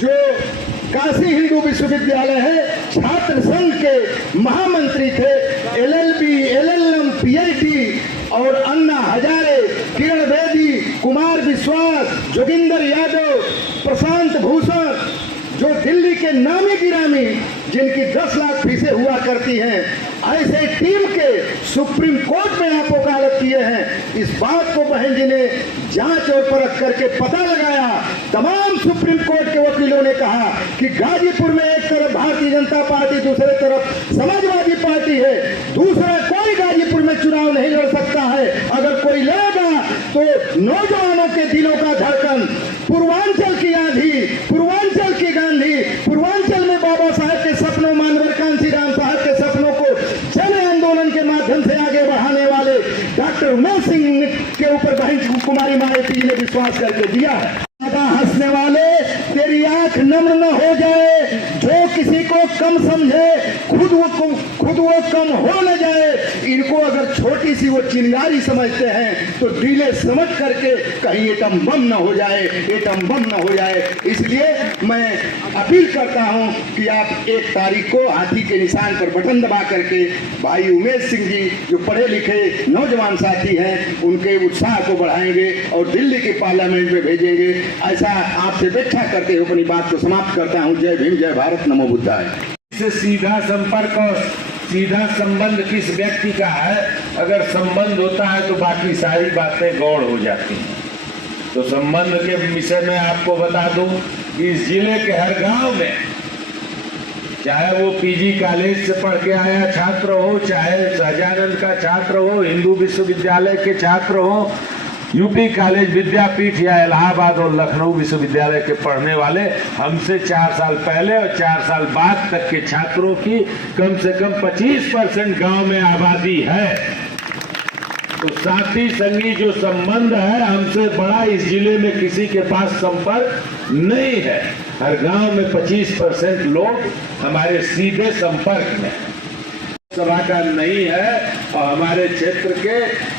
जो काशी हिंदू विश्वविद्यालय है, छात्र संघ के महामंत्री थे। LLB, LLM, PhD और अन्ना हजारे, किरण बेदी, कुमार विश्वास, जोगिंदर यादव, प्रशांत भूषण, जो दिल्ली के नामी गिरामी जिनकी 10 लाख फीसें हुआ करती हैं, ऐसे टीम के सुप्रीम कोर्ट में आप वकालत किए हैं। इस बात को बहन जी ने जांच और परख करके पता लगाया। तमाम सुप्रीम कोर्ट के वकीलों ने कहा कि गाजीपुर में एक तरफ भारतीय जनता पार्टी, दूसरे तरफ समाजवादी पार्टी है, दूसरा कोई गाजीपुर में चुनाव नहीं लड़ सकता है। अगर कोई लड़ेगा तो नौजवानों के दिलों का धड़कन, पूर्वांचल की आंधी, पूर्वांचल की गांधी, पूर्वांचल में बाबा साहब के सपनों, मानवर कांसी राम साहब के सपनों को जन आंदोलन के माध्यम से आगे बढ़ाने वाले डॉक्टर उमेश सिंह के ऊपर बहन कुमारी मायावती ने विश्वास करके दिया है। हंसने वाले, तेरी आंख नम्र न हो जाए, जो किसी को कम समझे खुद वो कम हो न जाए। इनको अगर छोटी सी वो चिंगारी समझते हैं तो डीले समझ करके कहीं एटम बम न हो जाए, एटम बम न हो जाए। इसलिए मैं अपील करता हूं कि आप 1 तारीख को हाथी के निशान पर बटन दबा करके भाई उमेश सिंह जी, जो पढ़े लिखे नौजवान साथी हैं, उनके उत्साह को बढ़ाएंगे और दिल्ली के पार्लियामेंट में भेजेंगे। ऐसा आपसे अपेक्षा करते हुए अपनी बात को समाप्त करता हूं। जय भीम, जय भारत, नमो बुद्धाय। इससे सीधा संपर्क और सीधा संबंध किस व्यक्ति का है, अगर संबंध होता है तो बाकी सारी बातें गौड़ हो जाती हैं। तो संबंध के विषय में आपको बता दूं कि इस जिले के हर गांव में, चाहे वो PG कॉलेज से पढ़ के आया छात्र हो, चाहे सहजानंद का छात्र हो, हिंदू विश्वविद्यालय के छात्र हो, UP कॉलेज, विद्यापीठ या इलाहाबाद और लखनऊ विश्वविद्यालय के पढ़ने वाले, हमसे 4 साल पहले और 4 साल बाद तक के छात्रों की कम से कम 25% गांव में आबादी है। तो साथी संगी जो संबंध है, हमसे बड़ा इस जिले में किसी के पास संपर्क नहीं है। हर गांव में 25% लोग हमारे सीधे संपर्क में सभा का नहीं है। और हमारे क्षेत्र के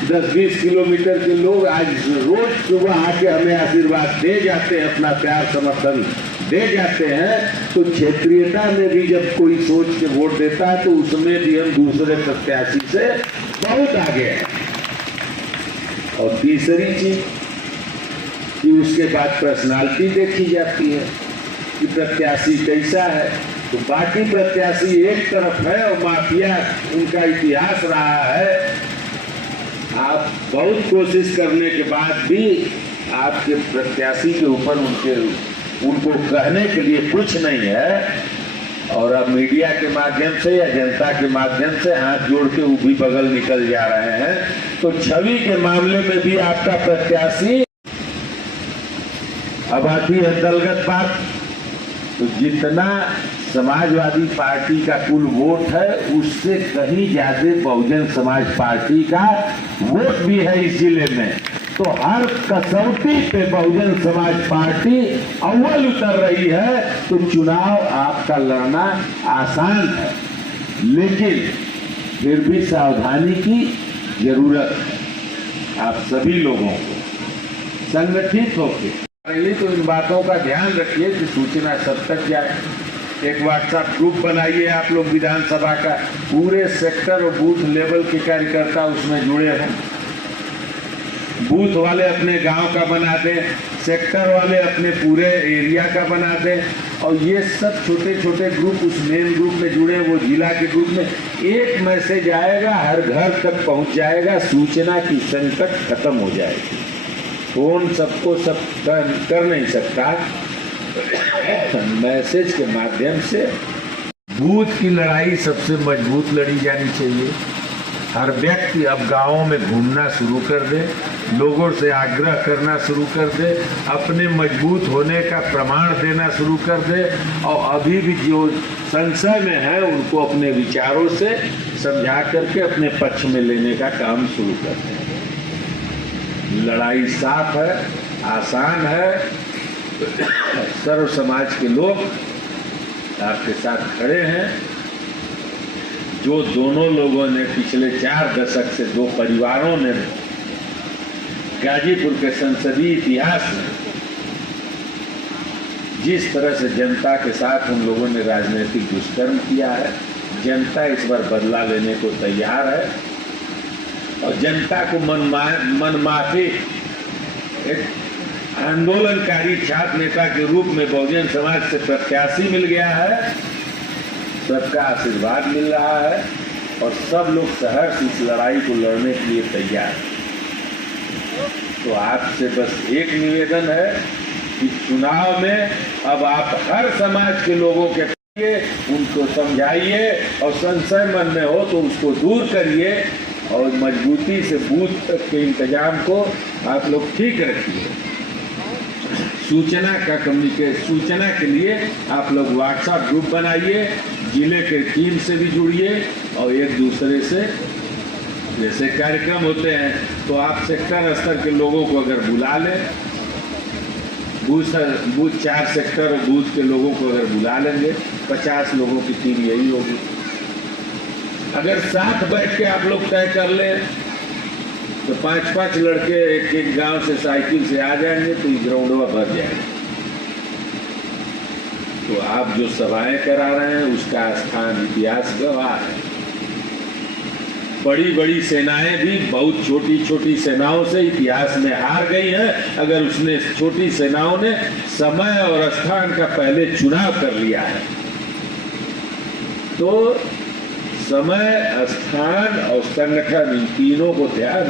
10-20 किलोमीटर के लोग आज रोज सुबह आके हमें आशीर्वाद दे जाते हैं, अपना प्यार समर्थन दे जाते हैं। तो क्षेत्रीयता में भी जब कोई सोच के वोट देता है तो उसमें भी हम दूसरे प्रत्याशी से बहुत आगे हैं। और तीसरी चीज कि उसके बाद पर्सनालिटी देखी जाती है कि प्रत्याशी कैसा है। तो बाकी प्रत्याशी एक तरफ है और माफिया उनका इतिहास रहा है। आप बहुत कोशिश करने के बाद भी आपके प्रत्याशी के ऊपर उनको कहने के लिए कुछ नहीं है। और अब मीडिया के माध्यम से या जनता के माध्यम से हाथ जोड़ के ऊपरी बगल निकल जा रहे हैं। तो छवि के मामले में भी आपका प्रत्याशी, अब आती है दलगत बात, तो जितना समाजवादी पार्टी का कुल वोट है उससे कहीं ज्यादा बहुजन समाज पार्टी का वोट भी है इस जिले में। तो हर कसौटी पे बहुजन समाज पार्टी अव्वल उतर रही है। तो चुनाव आपका लड़ना आसान है, लेकिन फिर भी सावधानी की जरूरत है। आप सभी लोगों को संगठित होकर तो इन बातों का ध्यान रखिए कि सूचना सब तक जाए। एक व्हाट्सएप ग्रुप बनाइए आप लोग विधानसभा का, पूरे सेक्टर और बूथ लेवल के कार्यकर्ता उसमें जुड़े हैं। बूथ वाले अपने गांव का बना दें, सेक्टर वाले अपने पूरे एरिया का बना दें, और ये सब छोटे छोटे ग्रुप उस मेन ग्रुप में जुड़े, वो जिला के ग्रुप में एक मैसेज आएगा, हर घर तक पहुंच जाएगा, सूचना की संकट खत्म हो जाएगी। फोन सबको सब कर नहीं सकता, मैसेज के माध्यम से बूथ की लड़ाई सबसे मजबूत लड़ी जानी चाहिए। हर व्यक्ति अब गांवों में घूमना शुरू कर दे, लोगों से आग्रह करना शुरू कर दे, अपने मजबूत होने का प्रमाण देना शुरू कर दे, और अभी भी जो संशय में है उनको अपने विचारों से समझा करके अपने पक्ष में लेने का काम शुरू कर दे। लड़ाई साफ है, आसान है। सर्व समाज के लोग आपके साथ खड़े हैं। जो दोनों लोगों ने पिछले 4 दशक से, 2 परिवारों ने गाजीपुर के संसदीय इतिहास में जिस तरह से जनता के साथ उन लोगों ने राजनीतिक दुष्कर्म किया है, जनता इस बार बदला लेने को तैयार है और जनता को मनमाफी एक आंदोलनकारी छात्र नेता के रूप में बहुजन समाज से प्रत्याशी मिल गया है। सबका आशीर्वाद मिल रहा है और सब लोग सहर्ष इस लड़ाई को लड़ने के लिए तैयार हैं। तो आपसे बस एक निवेदन है कि चुनाव में अब आप हर समाज के लोगों के लिए उनको समझाइए और संशय मन में हो तो उसको दूर करिए और मजबूती से बूथ तक के इंतजाम को आप लोग ठीक रखिए। सूचना के लिए आप लोग व्हाट्सएप ग्रुप बनाइए, जिले के टीम से भी जुड़िए और एक दूसरे से जैसे कार्यक्रम होते हैं तो आप सेक्टर स्तर के लोगों को अगर बुला लें, बूथ 4 सेक्टर और बूथ के लोगों को अगर बुला लेंगे 50 लोगों की टीम यही होगी। अगर साथ बैठ के आप लोग तय कर लें तो 5-5 लड़के एक गांव से साइकिल से आ जाएंगे तो ये ग्राउंडवा भर जाएगा। तो आप जो सभाएं करा रहे हैं उसका स्थान इतिहास गवाह है। बड़ी बड़ी सेनाएं भी बहुत छोटी छोटी सेनाओं से इतिहास में हार गई हैं अगर उसने छोटी सेनाओं ने समय और स्थान का पहले चुनाव कर लिया है। तो समय, स्थान और संगठन इन तीनों को ध्यान